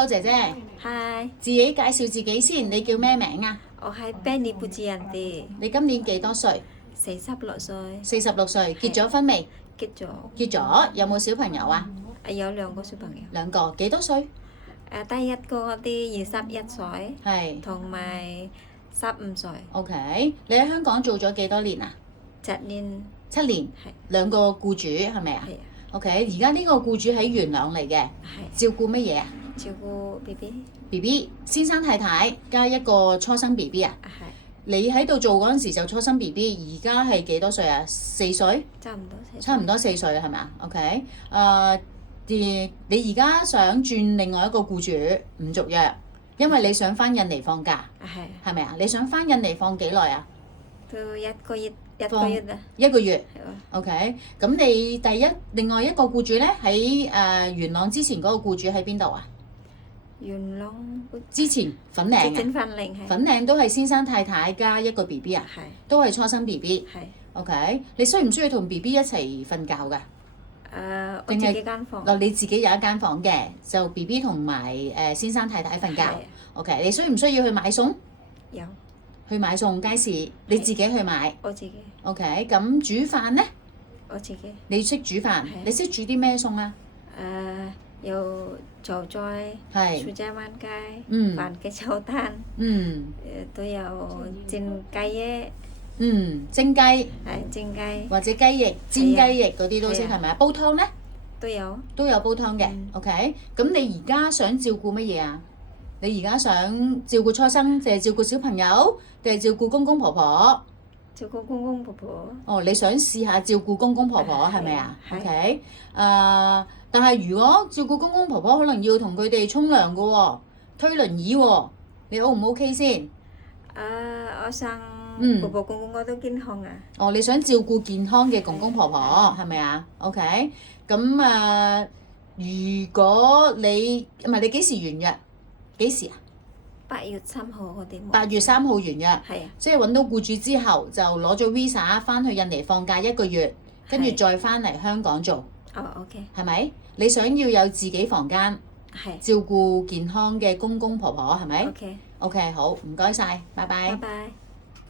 Hello 姐姐，Hi，自己介紹自己先，你叫咩名啊？我係 Benny Pujianti，你今年幾多歲46歲， ？46歲，結係咗婚未？結咗，結咗，有冇小朋友啊？有兩個小朋友。兩個，幾多歲？第一個啲21歲，係同埋15歲， ，OK。你喺香港做咗幾多年啊？ 7年， 7年，係兩個僱主係咪啊係啊？OK。而家呢個僱主喺元朗嚟嘅，係照顧乜嘢啊照顧 BB， ？BB，先生太太加一個初生 BB 啊？係你喺度做嗰陣時就初生 BB，而家係幾多歲啊？4歲？差唔多4歲，差唔多4歲係咪啊？OK。你而家想轉另外一個僱主唔續約，因為你想翻印尼放假，係係咪啊？你想翻印尼放幾耐啊？都一個月啦，一個月。係喎 OK。咁你另外一個僱主呢？喺元朗之前嗰個僱主喺邊度啊？元朗之前粉嶺啊？整翻領係粉嶺都係先生太太加一個 BB 啊？係都係初生 BB。係 OK。你需唔需要同 BB 一齊瞓覺㗎？我自己間房，你自己有一間房嘅，就 BB 同埋先生太太瞓覺係。OK。你需唔需要去買餸？有去買餸街市，你自己去買。我自己， OK。咁煮飯呢？我自己。你識煮飯？你識煮啲咩餸啊？有炒菜、係薯仔炆雞、嗯番茄炒蛋，嗯都有煎雞翼，蒸雞係煎雞或者雞翼、煎雞翼嗰啲都識係啊係咪啊？煲湯呢？都有。都有煲湯嘅。OK。咁你而家想照顧乜嘢啊？你而家想照顧初生，定係照顧小朋友，定係照顧公公婆婆？照顧公公婆婆，哦，你想試下照顧公公婆婆係咪啊係？OK。但係如果照顧公公婆婆，可能要同佢哋沖涼嘅喎，推輪椅喎，你 O 唔 OK 先？我想嗯婆婆公公我都健康啊。哦，你想照顧健康嘅公公婆婆係咪啊？OK。咁如果你唔係你幾時完約？幾時啊8月3號我哋？8月3號完約，係啊，即係揾到僱主之後就攞咗 visa 翻去印尼放假1個月，跟住係再翻嚟香港做，哦 OK，係咪？你想要有自己房間係照顧健康嘅公公婆婆係咪 OK， ？OK，好，唔該晒，拜拜。拜拜。